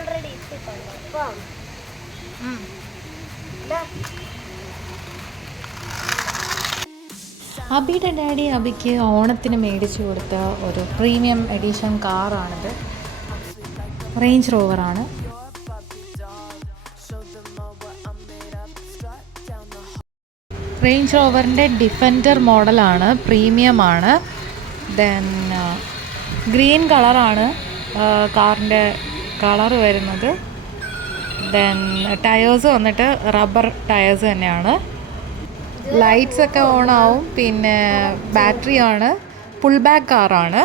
Already ഇട്ടിട്ടുണ്ട്. അപ്പം അബിയുടെ ഡാഡി അബിക്ക് ഓണത്തിന് മേടിച്ചു കൊടുത്ത ഒരു പ്രീമിയം എഡിഷൻ കാറാണിത്. റേഞ്ച് റോവറാണ്. റേഞ്ച് റോവറിൻ്റെ ഡിഫൻഡർ മോഡലാണ്, പ്രീമിയമാണ്. ദെൻ ഗ്രീൻ കളറാണ് കാറിൻ്റെ കളറ് വരുന്നത്. ദെൻ ടയേഴ്സ് വന്നിട്ട് റബ്ബർ ടയേഴ്സ് തന്നെയാണ്. ലൈറ്റ്സ് ഒക്കെ ഓൺ ആവും. പിന്നെ ബാറ്ററി ആണ്. ഫുൾ ബാക്ക് കാറാണ്.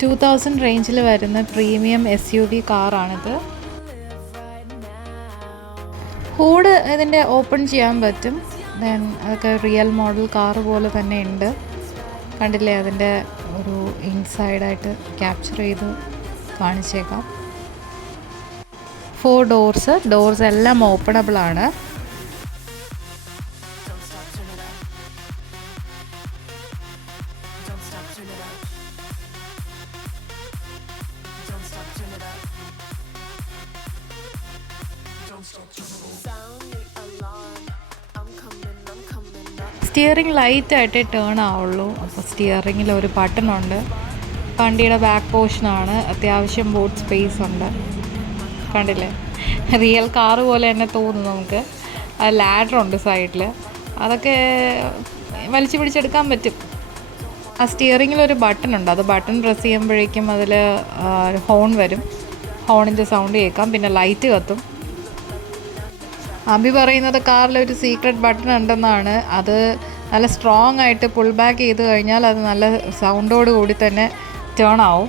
2000 റേഞ്ചിൽ വരുന്ന പ്രീമിയം SUV കാറാണിത്. ഹൂഡ് ഇതിൻ്റെ ഓപ്പൺ ചെയ്യാൻ പറ്റും. ദെൻ അതൊക്കെ റിയൽ മോഡൽ കാറ് പോലെ തന്നെ ഉണ്ട്. കണ്ടില്ലേ, അതിൻ്റെ ഒരു ഇൻസൈഡായിട്ട് ക്യാപ്ചർ ചെയ്ത് കാണിച്ചേക്കാം. 4 ഡോർസ് എല്ലാം ഓപ്പണബിൾ ആണ്. സ്റ്റിയറിംഗ് ലൈറ്റായിട്ടേ ടേൺ ആവുള്ളൂ. അപ്പോൾ സ്റ്റിയറിങ്ങിൽ ഒരു ബട്ടണുണ്ട്. വണ്ടിയുടെ ബാക്ക് പോർഷനാണ്. അത്യാവശ്യം ബൂട്ട് സ്പേസ് ഉണ്ട്. കണ്ടില്ലേ, റിയൽ കാറ് പോലെ തന്നെ തോന്നും നമുക്ക്. ലാഡറുണ്ട് സൈഡിൽ, അതൊക്കെ വലിച്ചു പിടിച്ചെടുക്കാൻ പറ്റും. ആ സ്റ്റിയറിങ്ങിലൊരു ബട്ടണുണ്ട്. അത് ബട്ടൺ പ്രസ് ചെയ്യുമ്പോഴേക്കും അതിൽ ഹോൺ വരും. ഹോണിൻ്റെ സൗണ്ട് കേൾക്കാം. പിന്നെ ലൈറ്റ് കത്തും. അബി പറയുന്നത് കാറിലൊരു സീക്രട്ട് ബട്ടൺ ഉണ്ടെന്നാണ്. അത് നല്ല സ്ട്രോങ് ആയിട്ട് പുൾ ബാക്ക് ചെയ്ത് കഴിഞ്ഞാൽ അത് നല്ല സൗണ്ടോട് കൂടി തന്നെ ടേൺ ആവും.